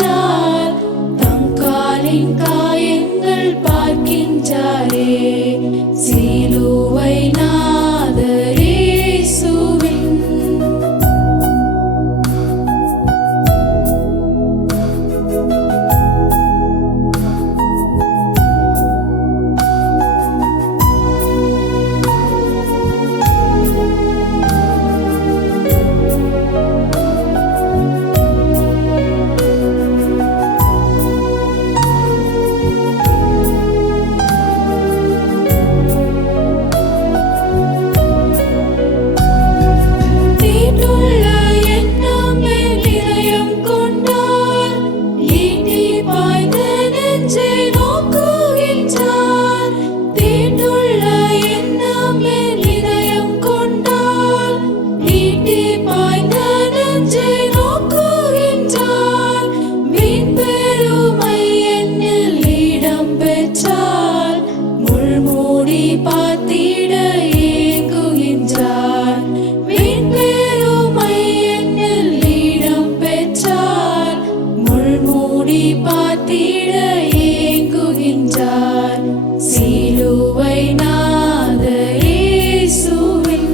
பெற்றார். தம் காலின் காயங்கள் பார்க்கின்றாரே, சிலுவை நாதர் இயேசுவின். தீட்டுள்ள எண்ணம் மேல் இதயம் கொண்டார், ஈட்டி பாய்ந்த நெஞ்சை நோக்குகின்றார். தீட்டுள்ள எண்ணம் மேல் இதயம் கொண்டார், ஈட்டி பாய்ந்த நெஞ்சை நோக்குகின்றார். வீண் பெருமை என்னில் இடம் பெற்றால், முள்மூடி பார்த்திட ஏங்குகின்றார். வீண் பெருமை என்னில் இடம் பெற்றால், முள்மூடி பார்த்திட ஏங்குகின்றார். சிலுவை நாதர் இயேசுவின்.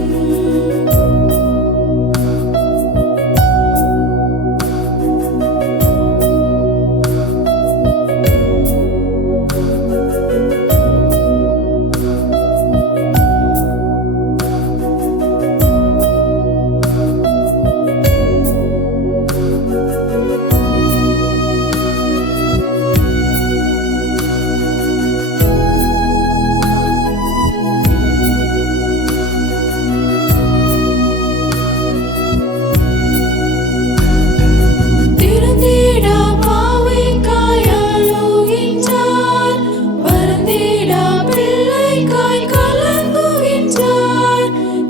திருந்திடா பாவிக்காய் அழுகின்றார், வருந்திடா பிள்ளைக்காய் கலங்குகின்றார்.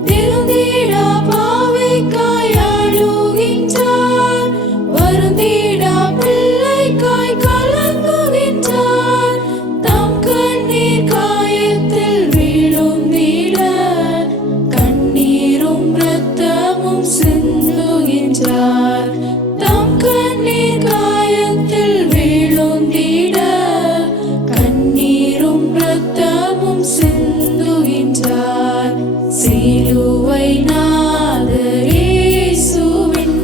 திருந்திடா பாவிக்காய் அழுகின்றார், வருந்திடா பிள்ளைக்காய் கலங்குகின்றார். தம் கண்ணீர் காயத்தில் விழுந்திட, கண்ணீரும் இரத்தமும் சிந்துகின்றார். தம் கண்ணீர் காயத்தில் விழுந்திட, கண்ணீரும் இரத்தமும் சிந்துகின்றார். சிலுவை நாதர் இயேசுவின்.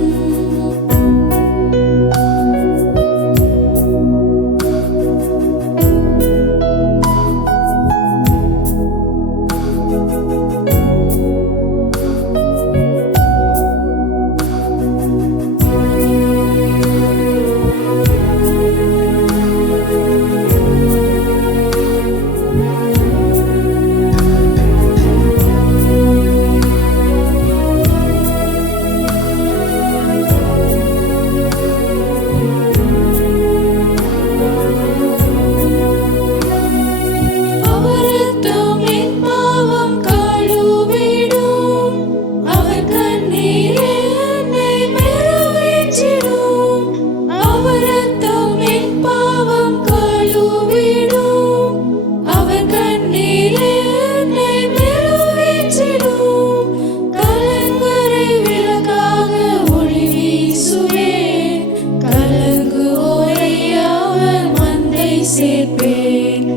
அவர் இரத்தம் என் பாவம் கழுவிடும், அவர் கண்ணீர் என்னை மெருகேற்றிடும். அவர் இரத்தம் என் பாவம் கழுவிடும், அவர் கண்ணீர் என்னை மெருகேற்றிடும். கலங்கரை விளக்காக ஒளி வீசுவேன், கலங்குவோரை அவர் மந்தை சேர்ப்பேன்.